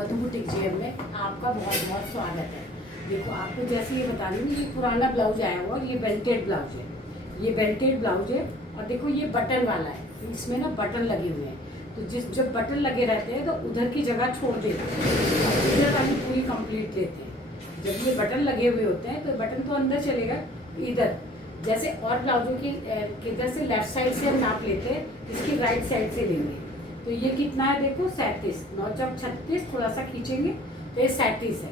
मधु boutique जेब में आपका बहुत बहुत स्वागत है। देखो आपको जैसे ये बता रही हूँ, ये पुराना ब्लाउज आया हुआ, ये बेल्टेड ब्लाउज है, ये बेल्टेड ब्लाउज है। और देखो ये बटन वाला है, इसमें ना बटन लगे हुए हैं, तो जब बटन लगे रहते हैं तो उधर की जगह छोड़ देते हैं, इधर वाली पूरी कंप्लीट लेते हैं। जब ये बटन लगे हुए होते हैं तो बटन तो अंदर चलेगा इधर, जैसे और ब्लाउजों की इधर से लेफ्ट साइड से हम नाप लेते हैं, इसकी राइट साइड से लेंगे। तो ये कितना है देखो 37, 9 चौक 36, थोड़ा सा खींचेंगे तो ये 37 है।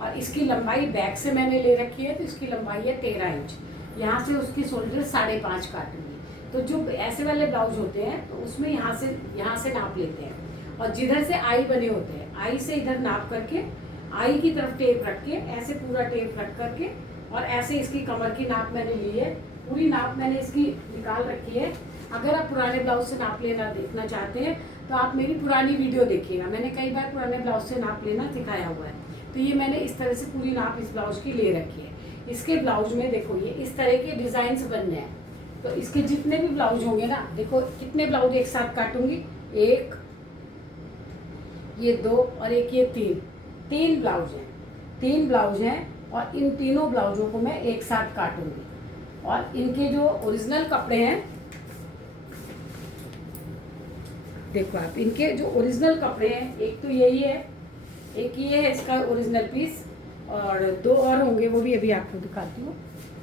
और इसकी लंबाई बैक से मैंने ले रखी है, तो इसकी लंबाई है 13 इंच। यहाँ से उसकी शोल्डर 5.5 काटूंगी। तो जो ऐसे वाले ब्लाउज होते हैं तो उसमें यहाँ से नाप लेते हैं, और जिधर से आई बने होते हैं, आई से इधर नाप करके आई की तरफ टेप रख के, ऐसे पूरा टेप रख करके, और ऐसे इसकी कमर की नाप मैंने ली है, पूरी नाप मैंने इसकी निकाल रखी है। अगर आप पुराने ब्लाउज से नाप लेना देखना चाहते हैं तो आप मेरी पुरानी वीडियो देखिएगा, मैंने कई बार पुराने ब्लाउज से नाप लेना सिखाया हुआ है। तो ये मैंने इस तरह से पूरी नाप इस ब्लाउज की ले रखी है। इसके ब्लाउज में देखो ये इस तरह के डिजाइन बनने हैं, तो इसके जितने भी ब्लाउज होंगे ना, देखो कितने ब्लाउज एक साथ काटूंगी, एक, ये 2 और एक ये 3 ब्लाउज हैं, 3 ब्लाउज हैं। और इन तीनों ब्लाउजों को मैं एक साथ काटूंगी। और इनके जो ओरिजिनल कपड़े हैं, देखो आप, इनके जो ओरिजिनल कपड़े हैं, एक तो यही है, एक ये है इसका ओरिजिनल पीस, और 2 और होंगे, वो भी अभी आपको दिखाती हूँ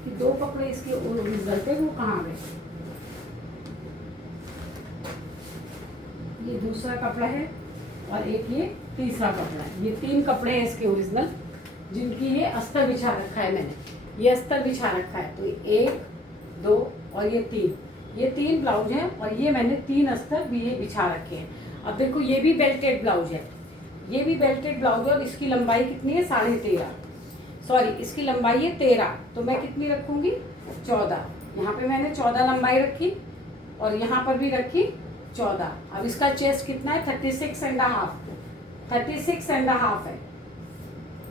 कि 2 कपड़े इसके ओरिजिनल थे, वो कहाँ गए। ये दूसरा कपड़ा है और एक ये तीसरा कपड़ा है। ये 3 कपड़े हैं इसके ओरिजिनल, जिनकी ये अस्तर बिछा रखा है मैंने, ये अस्तर बिछा रखा है। तो 1, 2 और ये 3 ब्लाउज हैं, और ये मैंने 3 अस्तर भी ये बिछा रखे हैं। अब देखो ये भी बेल्टेड ब्लाउज है, ये भी बेल्टेड ब्लाउज है, और इसकी लंबाई कितनी है 13.5, सॉरी इसकी लंबाई है 13, तो मैं कितनी रखूंगी 14। यहाँ पे मैंने 14 लंबाई रखी, और यहाँ पर भी रखी 14। अब इसका चेस्ट कितना है 36.5, 36.5 है,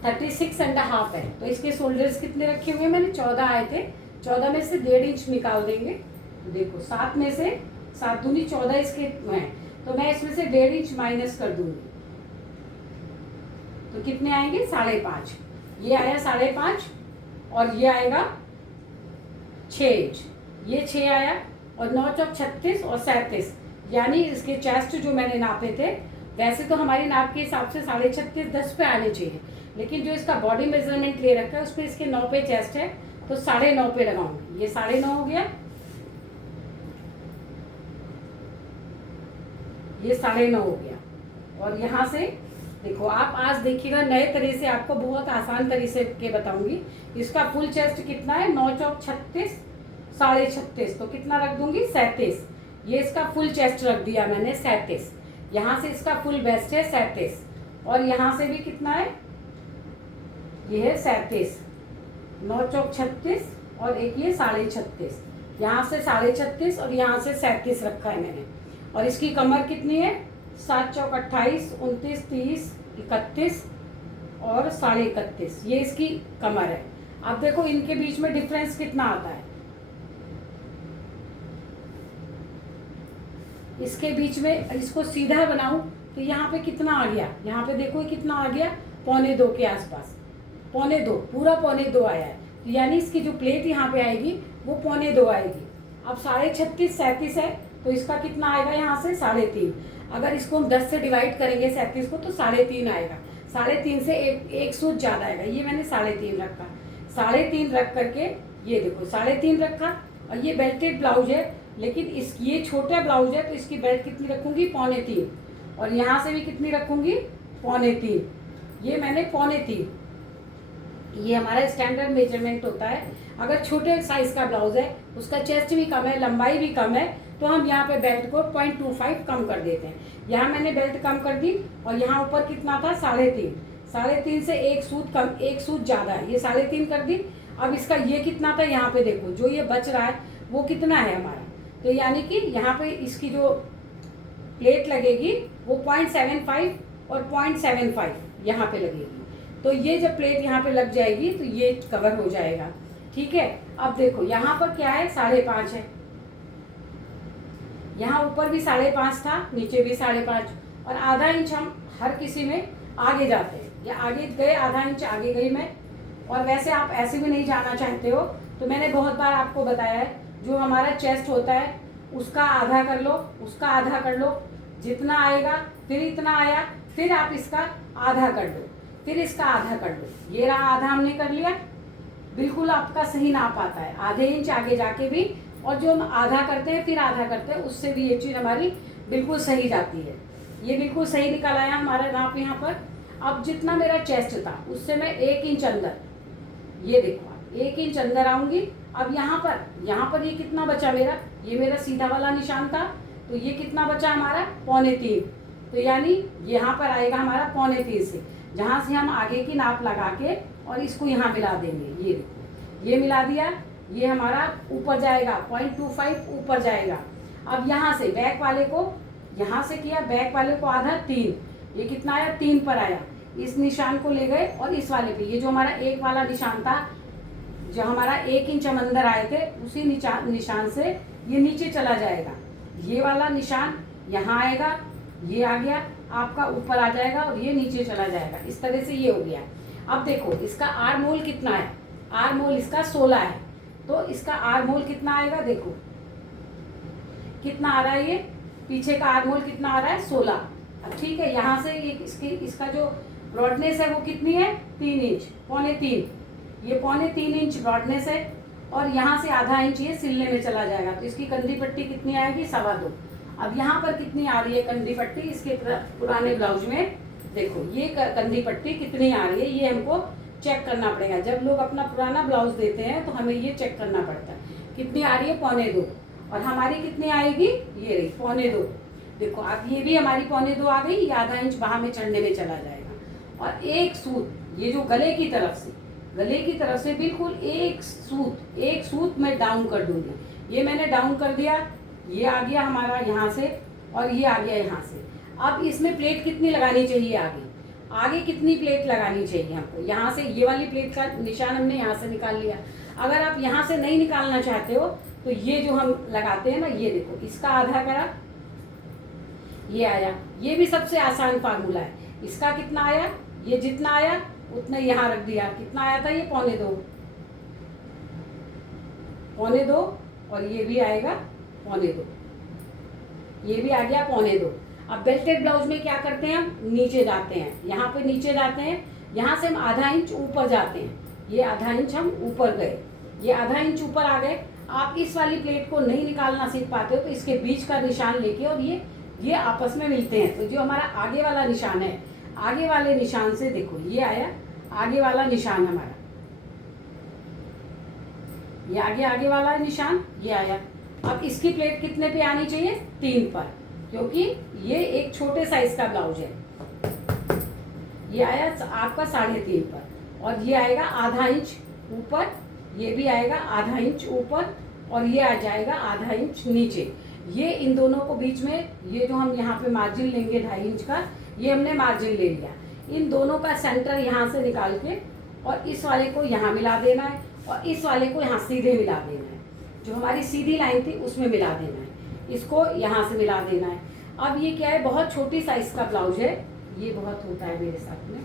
36.5 है। तो इसके शोल्डर्स कितने रखे हुए मैंने 14 आए थे, 14 में से 1.5 इंच निकाल देंगे। तो देखो 7 में से 7 दूनी 14 इसके हैं, तो मैं इसमें से 1.5 इंच माइनस कर दूंगी, तो कितने आएंगे 5.5। ये आया 5.5, और ये आएगा 6 इंच, ये 6 आया, और 9 चौक 36 और 37, यानी इसके चेस्ट जो मैंने नापे थे, वैसे तो हमारी नाप के हिसाब से 36.5 10 पे आने चाहिए, लेकिन जो इसका बॉडी मेजरमेंट ले रखा है उस पर इसके 9 पे चेस्ट है, तो 9.5 पे लगाऊंगी। ये 9.5 हो गया, ये 9.5 हो गया। और यहाँ से देखो आप आज देखिएगा नए तरीके से, आपको बहुत आसान तरीके के बताऊंगी। इसका फुल चेस्ट कितना है 9 चौक 36, 36.5, तो कितना रख दूंगी 37। ये इसका फुल चेस्ट रख दिया मैंने 37। यहाँ से इसका फुल बेस्ट है 37, और यहाँ से भी कितना है, ये है 37, 9 चौक 36 और एक ये 36.5, यहाँ से 36.5 और यहाँ से 37 रखा है मैंने। और इसकी कमर कितनी है 7 चौक 28, 29, 30, 31 और 31.5, ये इसकी कमर है। अब देखो इनके बीच में डिफरेंस कितना आता है, इसके बीच में इसको सीधा बनाऊं तो यहाँ पे कितना आ गया, यहाँ पे देखो कितना आ गया 1.25 के आसपास, 1.25, पूरा 1.25 आया है। तो यानी इसकी जो प्लेट यहाँ पे आएगी वो 1.25 आएगी। अब 36.5 37 है, तो इसका कितना आएगा यहाँ से 3.5। अगर इसको हम 10 से डिवाइड करेंगे 37 को, तो 3.5 आएगा, 3.5 से एक सूत ज़्यादा आएगा। ये मैंने 3.5 रखा, 3.5 रख करके ये देखो 3.5 रखा। और ये बेल्टेड ब्लाउज है, लेकिन ये छोटा ब्लाउज है, तो इसकी बेल्ट कितनी रखूंगी 3.25, और यहाँ से भी कितनी रखूंगी 3.25, ये मैंने 3.25। ये हमारा स्टैंडर्ड मेजरमेंट होता है। अगर छोटे साइज का ब्लाउज है, उसका चेस्ट भी कम है, लंबाई भी कम है, तो हम यहाँ पे बेल्ट को 0.25 कम कर देते हैं। यहाँ मैंने बेल्ट कम कर दी, और यहाँ ऊपर कितना था 3.5, 3.5 से एक सूत कम, एक सूत ज़्यादा है, ये 3.5 कर दी। अब इसका ये कितना था, यहाँ पे देखो जो ये बच रहा है वो कितना है हमारा, तो यानी कि यहाँ पे इसकी जो प्लेट लगेगी वो 0.75 और 0.75 यहाँ पे लगेगी। तो ये जब प्लेट यहाँ पे लग जाएगी तो ये कवर हो जाएगा, ठीक है। अब देखो यहाँ पर क्या है 5.5 है, यहाँ ऊपर भी 5.5 था, नीचे भी 5.5, और ½ इंच हम हर किसी में आगे जाते हैं, या आगे गए आधा इंच आगे गई मैं। और वैसे आप ऐसे भी नहीं जाना चाहते हो तो मैंने बहुत बार आपको बताया है, जो हमारा चेस्ट होता है उसका आधा कर लो, उसका आधा कर लो, जितना आएगा फिर इतना आया, फिर आप इसका आधा कर दो, फिर इसका आधा कर दो। ये रहा आधा हमने कर लिया, बिल्कुल आपका सही नाप आता है, आधे इंच आगे जाके भी। और जो हम आधा करते हैं फिर आधा करते हैं, उससे भी ये चीज़ हमारी बिल्कुल सही जाती है। ये बिल्कुल सही निकल आया हमारा नाप यहाँ पर। अब जितना मेरा चेस्ट था उससे मैं 1 इंच अंदर, ये देखो आप 1 इंच अंदर आऊंगी। अब यहाँ पर ये कितना बचा मेरा, ये मेरा सीधा वाला निशान था, तो ये कितना बचा हमारा 3.25। तो यानी यहाँ पर आएगा हमारा 3.25 से, जहाँ से हम आगे की नाप लगा के और इसको यहाँ मिला देंगे। ये देखो ये मिला दिया, ये हमारा ऊपर जाएगा 0.25 ऊपर जाएगा। अब यहाँ से बैक वाले को, यहाँ से किया बैक वाले को आधा 3, ये कितना आया 3 पर आया। इस निशान को ले गए और इस वाले पे, ये जो हमारा एक वाला निशान था, जो हमारा 1 इंच हम अंदर आए थे, उसी निशान से ये नीचे चला जाएगा। ये वाला निशान यहाँ आएगा, ये आ गया आपका ऊपर आ जाएगा और ये नीचे चला जाएगा। इस तरह से ये हो गया। अब देखो इसका आर मोल कितना है, आर मोल इसका 16 है, तो इसका आर मोल कितना आएगा, देखो कितना आ रहा है, ये पीछे का आर मोल कितना आ रहा है 16। अब ठीक है, यहाँ से इसका जो ब्रॉडनेस है वो कितनी है 3 इंच, 3.25, ये 3.25 इंच ब्रॉडनेस है। और यहाँ से आधा इंच ये सिलने में चला जाएगा, तो इसकी कंधी पट्टी कितनी आएगी 2.25। अब यहाँ पर कितनी आ रही है कंधी पट्टी इसके पुराने ब्लाउज में, देखो ये कंधी पट्टी कितनी आ रही है, ये हमको चेक करना पड़ेगा। जब लोग अपना पुराना ब्लाउज देते हैं तो हमें ये चेक करना पड़ता है, कितनी आ रही है 2.25, और हमारी कितनी आएगी, ये रही 2.25। देखो अब ये भी हमारी 2.25 आ गई, ये आधा इंच बाहर में चढ़ने में चला जाएगा। और एक सूत, ये जो गले की तरफ से बिल्कुल एक सूत मैं डाउन कर दूंगी। ये मैंने डाउन कर दिया, ये आ गया हमारा यहाँ से और ये आ गया यहाँ से। अब इसमें प्लेट कितनी लगानी चाहिए, आगे कितनी प्लेट लगानी चाहिए हमको, यहाँ से ये वाली प्लेट का निशान हमने यहाँ से निकाल लिया। अगर आप यहाँ से नहीं निकालना चाहते हो तो ये जो हम लगाते हैं ना, ये देखो इसका आधा करा, ये आया, ये भी सबसे आसान फार्मूला है। इसका कितना आया, ये जितना आया उतना यहाँ रख दिया, कितना आया था ये 2.25, और ये भी आएगा 2.25, ये भी आ गया 2.25। अब बेल्टेड ब्लाउज में क्या करते हैं, हम नीचे जाते हैं, यहाँ पे नीचे जाते हैं, यहाँ से हम आधा इंच ऊपर जाते हैं, ये आधा इंच हम ऊपर गए, ये आधा इंच ऊपर आ गए। आप इस वाली प्लेट को नहीं निकालना सीख पाते हो तो इसके बीच का निशान लेके और ये आपस में मिलते हैं, तो जो हमारा आगे वाला निशान है, आगे वाले निशान से देखो ये आया आगे वाला निशान हमारा, ये आगे वाला निशान ये आया। अब इसकी प्लेट कितने पे आनी चाहिए 3 पर, क्योंकि ये एक छोटे साइज का ब्लाउज है। ये आया आपका 3.5 पर, और ये आएगा आधा इंच ऊपर, ये भी आएगा आधा इंच ऊपर, और ये आ जाएगा आधा इंच नीचे। ये इन दोनों को बीच में, ये जो हम यहाँ पे मार्जिन लेंगे 2.5 इंच का, ये हमने मार्जिन ले लिया। इन दोनों का सेंटर यहाँ से निकाल के और इस वाले को यहाँ मिला देना है, और इस वाले को यहाँ सीधे मिला देना है, जो हमारी सीधी लाइन थी उसमें मिला देना है, इसको यहाँ से मिला देना है। अब ये क्या है, बहुत छोटी साइज का ब्लाउज है, ये बहुत होता है मेरे साथ में।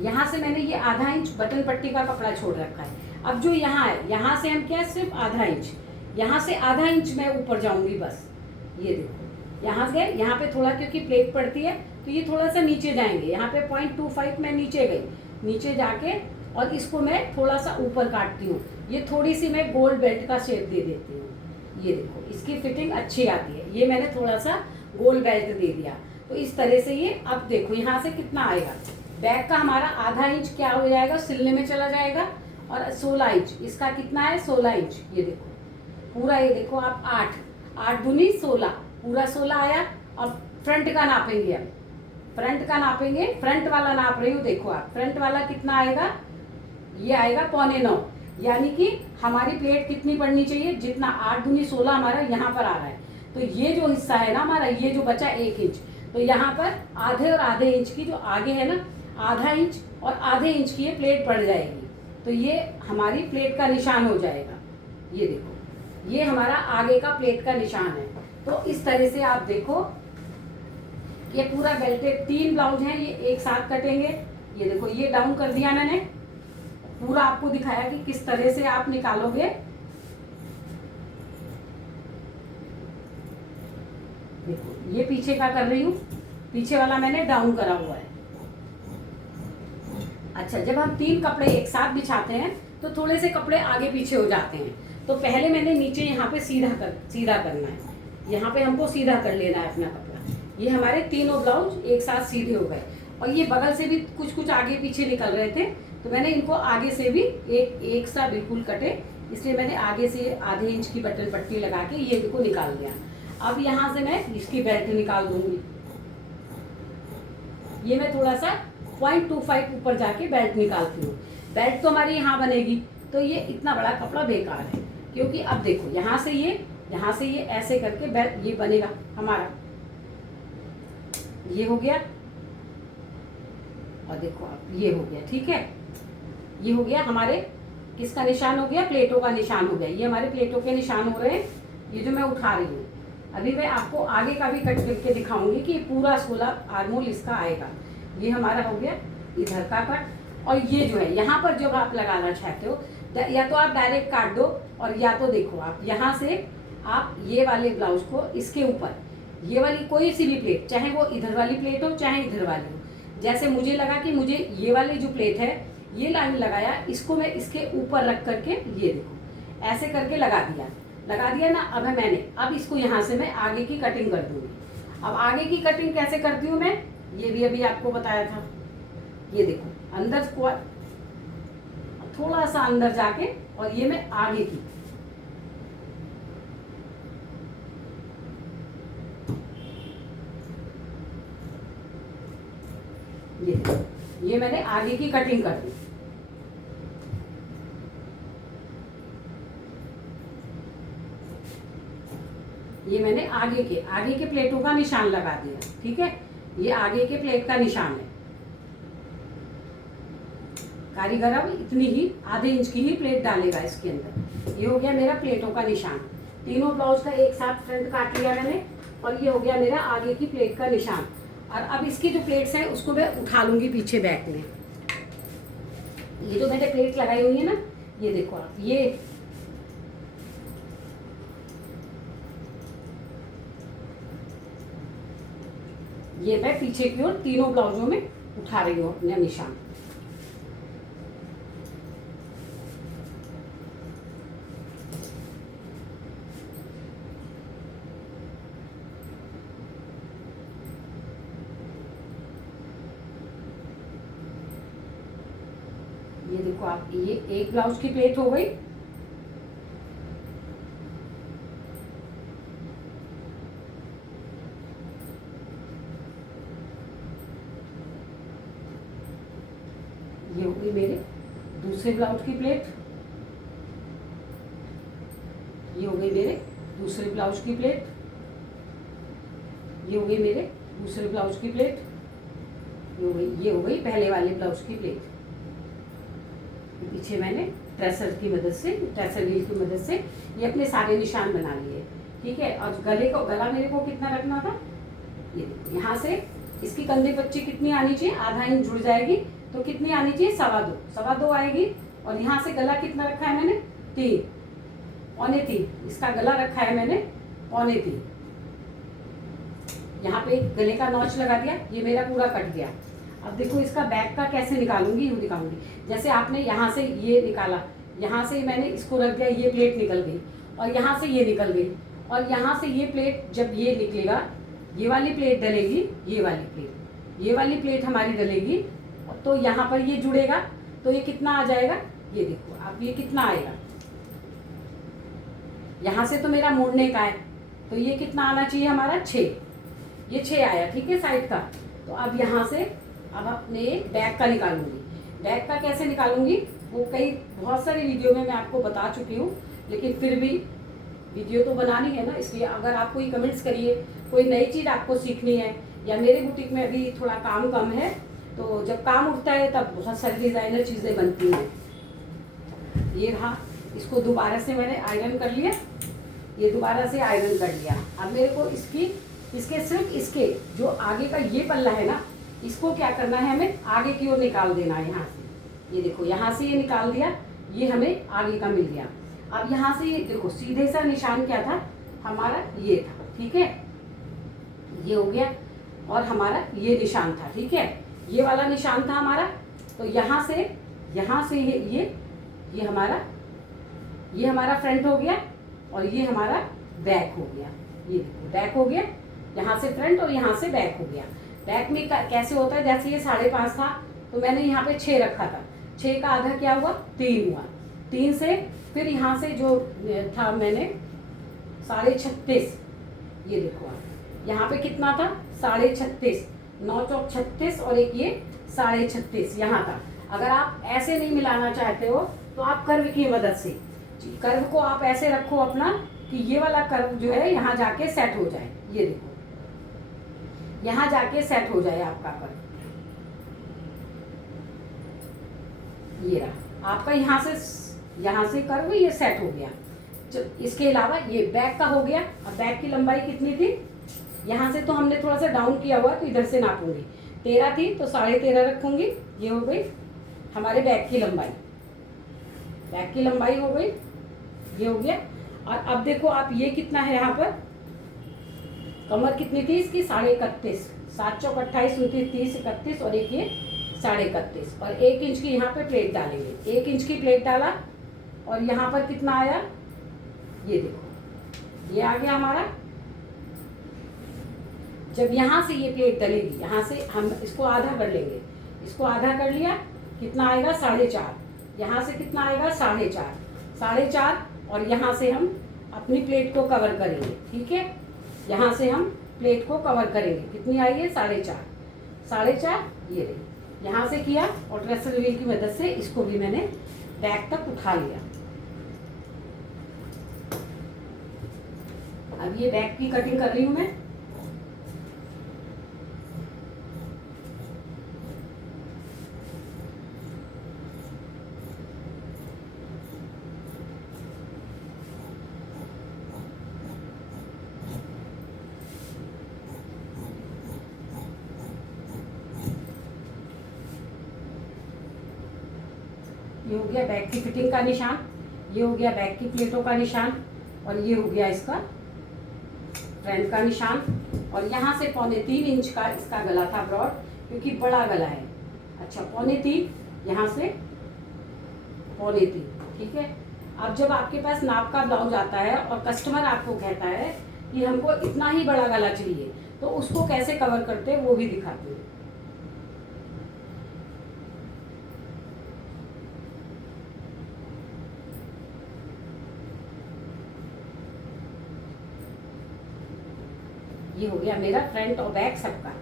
यहाँ से मैंने ये आधा इंच बटन पट्टी का कपड़ा छोड़ रखा है। अब जो यहाँ है, यहाँ से हम क्या है सिर्फ आधा इंच, यहाँ से आधा इंच मैं ऊपर जाऊंगी बस। ये देखो यहाँ से, यहाँ पे थोड़ा क्योंकि प्लेट पड़ती है तो ये थोड़ा सा नीचे जाएंगे, यहाँ पे 0.25 मैं नीचे गई, नीचे जाके और इसको मैं थोड़ा सा ऊपर काटती हूँ। ये थोड़ी सी मैं गोल्ड बेल्ट का शेप दे देती हूँ। ये देखो इसकी फिटिंग अच्छी आती है, ये मैंने थोड़ा सा गोल्ड बेल्ट दे दिया, तो इस तरह से ये। अब देखो यहाँ से कितना आएगा, बैक का हमारा आधा इंच क्या हो जाएगा, सिलने में चला जाएगा, और 16 इंच इसका कितना है 16 इंच। ये देखो पूरा, ये देखो आप 8 दूनी 16, पूरा 16 आया। अब फ्रंट का नापेंगे, अब फ्रंट का नापेंगे, फ्रंट वाला नाप रही हूँ, देखो आप फ्रंट वाला कितना आएगा, ये आएगा 8.25, यानी कि हमारी प्लेट कितनी पड़नी चाहिए, जितना 8 दूनी 16 हमारा यहाँ पर आ रहा है, तो ये जो हिस्सा है ना हमारा, ये जो बचा 1 इंच, तो यहाँ पर आधे और आधे इंच की जो आगे है ना, आधा इंच और आधे इंच की ये प्लेट पड़ जाएगी, तो ये हमारी प्लेट का निशान हो जाएगा। ये देखो ये हमारा आगे का प्लेट का निशान है। तो इस तरह से आप देखो, ये पूरा बेल्टेड 3 ब्लाउज हैं, ये एक साथ कटेंगे। ये देखो ये डाउन कर दिया मैंने, पूरा आपको दिखाया कि किस तरह से आप निकालोगे। देखो ये पीछे का कर रही हूँ, पीछे वाला मैंने डाउन करा हुआ है। अच्छा, जब हम 3 कपड़े एक साथ बिछाते हैं तो थोड़े से कपड़े आगे पीछे हो जाते हैं, तो पहले मैंने नीचे यहाँ पे सीधा करना है, यहाँ पे हमको सीधा कर लेना है अपना कपड़ा। ये हमारे तीनों ब्लाउज एक साथ सीधे हो गए, और ये बगल से भी कुछ कुछ आगे पीछे निकल रहे थे, तो मैंने इनको आगे से भी एक सा बिल्कुल कटे, इसलिए मैंने आगे से आधे इंच की बटन पट्टी लगा के ये इनको निकाल दिया। अब यहाँ से मैं इसकी बेल्ट निकाल दूंगी। ये मैं थोड़ा सा 0.25 ऊपर जाके बेल्ट निकालती हूँ। बेल्ट तो हमारी यहाँ बनेगी, तो ये इतना बड़ा कपड़ा बेकार है, क्योंकि अब देखो यहाँ से ये ऐसे करके बेल्ट ये बनेगा हमारा। ये हो गया, और देखो अब ये हो गया, ठीक है। ये हो गया हमारे किसका निशान हो गया, प्लेटों का निशान हो गया। ये हमारे प्लेटों के निशान हो रहे हैं, ये जो मैं उठा रही हूँ। अभी मैं आपको आगे का भी कट करके दिखाऊंगी कि पूरा 16 आर्मोल इसका आएगा। ये हमारा हो गया इधर का कट। और ये जो है यहाँ पर जब आप लगाना चाहते हो, या तो आप डायरेक्ट काट दो, और या तो देखो आप यहाँ से आप ये वाले ब्लाउज को इसके ऊपर, ये वाली कोई सी भी प्लेट, चाहे वो इधर वाली प्लेट हो चाहे इधर वाली हो, जैसे मुझे लगा कि मुझे ये वाली जो प्लेट है ये लाइन लगाया, इसको मैं इसके ऊपर रख करके ये देखो ऐसे करके लगा दिया ना। अब इसको यहाँ से मैं आगे की कटिंग कर दूंगी। अब आगे की कटिंग कैसे करती हूँ मैं, ये भी अभी आपको बताया था। ये देखो अंदर थोड़ा सा अंदर जाके, और ये मैं आगे की, ये मैंने आगे की कटिंग कर दी। ये मैंने आगे के प्लेटों का निशान लगा दिया, ठीक है। ये आगे के प्लेट का निशान है। कारीगर अब इतनी ही आधे इंच की ही प्लेट डालेगा इसके अंदर। ये हो गया मेरा प्लेटों का निशान। तीनों ब्लाउज का एक साथ फ्रंट काट लिया मैंने, और ये हो गया मेरा आगे की प्लेट का निशान। और अब इसकी जो प्लेट्स हैं उसको मैं उठा लूंगी पीछे बैक में। ये जो मैंने प्लेट लगाई हुई है ना, ये देखो आप, ये मैं पीछे की ओर तीनों ब्लाउजों में उठा रही हूँ अपने निशान। ये देखो आप, ये एक ब्लाउज की प्लेट हो गई। ये हो गई मेरे दूसरे ब्लाउज की प्लेट। ये हो गई मेरे दूसरे ब्लाउज की प्लेट। ये हो गई मेरे दूसरे ब्लाउज की प्लेट। ये हो गई पहले वाले ब्लाउज की प्लेट। पीछे मैंने ट्रेसर व्हील की मदद से ये अपने सारे निशान बना लिए, ठीक है। और गला मेरे को कितना रखना था, ये यहाँ से इसकी कंधे पच्ची कितनी आनी चाहिए, आधा इंच जुड़ जाएगी, तो कितनी आनी चाहिए, 2.25 आएगी। और यहाँ से गला कितना रखा है मैंने, 3, 3.25 इसका गला रखा है मैंने, 3.25। यहाँ पे गले का नॉच लगा दिया, ये मेरा पूरा कट गया। अब देखो इसका बैक का कैसे निकालूंगी, वो दिखाऊंगी। जैसे आपने यहाँ से ये निकाला, यहाँ से मैंने इसको रख दिया, ये प्लेट निकल गई, और यहाँ से ये निकल गई, और यहाँ से ये प्लेट जब ये निकलेगा, ये वाली प्लेट डलेगी, ये वाली प्लेट हमारी डलेगी, तो यहाँ पर ये जुड़ेगा, तो ये कितना आ जाएगा, ये देखो आप, ये कितना आएगा। यहाँ से तो मेरा मोड़ने का है, तो ये कितना आना चाहिए हमारा, 6। ये 6 आया, ठीक है, साइड का। तो अब यहाँ से अब अपने बैक का निकालूंगी। बैक का कैसे निकालूंगी, वो बहुत सारी वीडियो में मैं आपको बता चुकी हूँ, लेकिन फिर भी वीडियो तो बनानी है ना, इसलिए अगर आप कोई कमेंट्स करिए, कोई नई चीज़ आपको सीखनी है, या मेरे बुटीक में अभी थोड़ा काम कम है, तो जब काम उठता है तब बहुत सारी डिज़ाइनर चीज़ें बनती हैं। ये रहा, इसको दोबारा से मैंने आयरन कर लिया, ये दोबारा से आयरन कर लिया। अब मेरे को इसकी इसके सिर्फ इसके जो आगे का ये पल्ला है ना, इसको क्या करना है, हमें आगे की ओर निकाल देना है यहाँ से। ये देखो यहाँ से ये निकाल दिया, ये हमें आगे का मिल गया। अब यहाँ से ये देखो सीधे सा निशान क्या था हमारा, ये था, ठीक है, ये हो गया। और हमारा ये निशान था, ठीक है, ये वाला निशान था हमारा। तो यहाँ से ये हमारा फ्रंट हो गया और ये हमारा बैक हो गया। ये देखो बैक हो गया, यहाँ से फ्रंट और यहाँ से बैक हो गया। बैक में कैसे होता है, जैसे ये 5.5 था तो मैंने यहाँ पे 6 रखा था, 6 का आधा क्या हुआ, 3 हुआ। 3 से फिर यहाँ से जो था मैंने 36.5, ये देखो आप यहाँ पे कितना था 36.5, 9 चौक 36 और एक ये 36.5 यहाँ था। अगर आप ऐसे नहीं मिलाना चाहते हो तो आप कर्व की मदद से, कर्व को आप ऐसे रखो अपना कि ये वाला कर्व जो है यहाँ जाके सेट हो जाए। ये देखो यहाँ जाके सेट हो जाए आपका कर्व, ये रहा आपका यहाँ से कर्व ये सेट हो गया। इसके अलावा ये बैक का हो गया। अब बैक की लंबाई कितनी थी, यहाँ से तो हमने थोड़ा सा डाउन किया हुआ तो इधर से नापूंगी, 13 थी तो 13.5 रखूंगी। ये हो गई हमारे बैक की लंबाई, बैक की लंबाई हो गई, ये हो गया। और अब देखो आप ये कितना है यहाँ पर, कमर कितनी थी इसकी 31.5, 7 चौक 28, 29, 30, 31 और एक ये 31.5 और 1 इंच की यहाँ पे प्लेट डालेंगे। 1 इंच की प्लेट डाला और यहाँ पर कितना आया, ये देखो ये आ गया हमारा। जब यहाँ से ये प्लेट डलेगी, यहाँ से हम इसको आधा कर लेंगे, इसको आधा कर लिया, कितना आएगा 4.5, यहाँ से कितना आएगा 4.5 और यहाँ से हम अपनी प्लेट को कवर करेंगे, ठीक है, यहाँ से हम प्लेट को कवर करेंगे। कितनी आई है 4.5, ये रही। यहाँ से किया और ट्रेसल व्हील की मदद से इसको भी मैंने बैक तक उठा लिया। अब ये बैक की कटिंग कर रही हूँ मैं। ये हो गया बैक की फिटिंग का निशान, ये हो गया बैक की प्लेटों का निशान और ये हो गया इसका फ्रंट का निशान। और यहाँ से 3.25 इंच का इसका गला था ब्रॉड, क्योंकि बड़ा गला है। अच्छा 3.25, यहाँ से 3.25, ठीक है। अब जब आपके पास नाप का ब्लाउज आता है और कस्टमर आपको कहता है कि हमको इतना ही बड़ा गला चाहिए, तो उसको कैसे कवर करते हैं वो भी दिखाते हैं। ये हो गया मेरा फ्रंट और बैक सबका।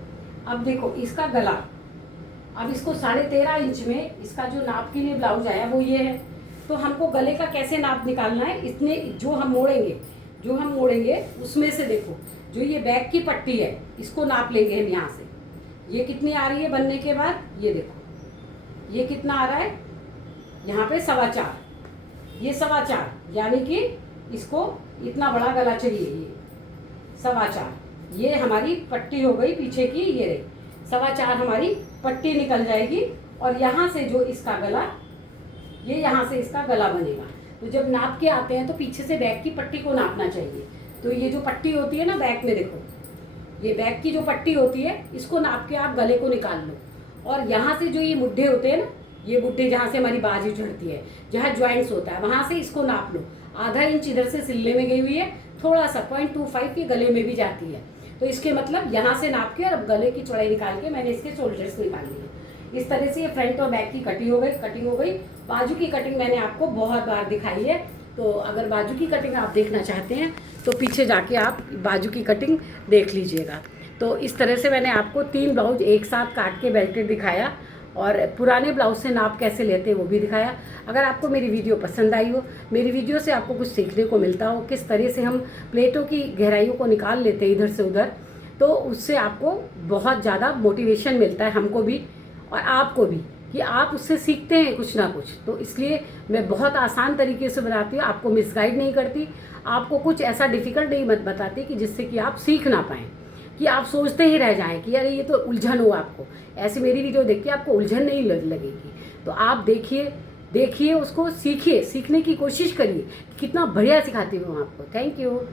अब देखो इसका गला, अब इसको 13.5 इंच में इसका जो नाप के लिए ब्लाउज आया वो ये है। तो हमको गले का कैसे नाप निकालना है, इतने जो हम मोड़ेंगे उसमें से देखो जो ये बैक की पट्टी है इसको नाप लेंगे हम यहाँ से। ये कितनी आ रही है बनने के बाद, ये देखो ये कितना आ रहा है, यहाँ पे 4.25, ये 4.25 यानी कि इसको इतना बड़ा गला चाहिए। ये 4.25, ये हमारी पट्टी हो गई पीछे की, ये रही 4.25 हमारी पट्टी निकल जाएगी। और यहाँ से जो इसका गला, ये यहाँ से इसका गला बनेगा। तो जब नाप के आते हैं तो पीछे से बैक की पट्टी को नापना चाहिए। तो ये जो पट्टी होती है ना बैक में, देखो ये बैक की जो पट्टी होती है इसको नाप के आप गले को निकाल लो। और यहाँ से जो ये मुड्ढे होते हैं ना, ये मुड्ढे जहाँ से हमारी बाजू चढ़ती है, जहाँ ज्वाइंट्स होता है, वहाँ से इसको नाप लो। आधा इंच इधर से सिलने में गई हुई है, थोड़ा सा 0.25 के गले में भी जाती है। तो इसके मतलब यहाँ से नाप के और अब गले की चौड़ाई निकाल के मैंने इसके शोल्डर्स निकाल लिए। इस तरह से ये फ्रंट और बैक की कटिंग हो गई। बाजू की कटिंग मैंने आपको बहुत बार दिखाई है, तो अगर बाजू की कटिंग आप देखना चाहते हैं तो पीछे जाके आप बाजू की कटिंग देख लीजिएगा। तो इस तरह से मैंने आपको 3 ब्लाउज एक साथ काट के बेल्टेड दिखाया और पुराने ब्लाउज से नाप कैसे लेते हैं वो भी दिखाया। अगर आपको मेरी वीडियो पसंद आई हो, मेरी वीडियो से आपको कुछ सीखने को मिलता हो, किस तरह से हम प्लेटों की गहराइयों को निकाल लेते हैं इधर से उधर, तो उससे आपको बहुत ज़्यादा मोटिवेशन मिलता है, हमको भी और आपको भी, कि आप उससे सीखते हैं कुछ ना कुछ। तो इसलिए मैं बहुत आसान तरीके से बनाती हूँ, आपको मिसगाइड नहीं करती, आपको कुछ ऐसा डिफ़िकल्ट नहीं बताती कि जिससे कि आप सीख ना पाएँ। कि आप सोचते ही रह जाएं कि अरे ये तो उलझन हो आपको। ऐसे मेरी वीडियो देख के आपको उलझन नहीं लगेगी। तो आप देखिए उसको सीखिए, सीखने की कोशिश करिए, कितना बढ़िया सिखाती हूँ आपको। Thank you.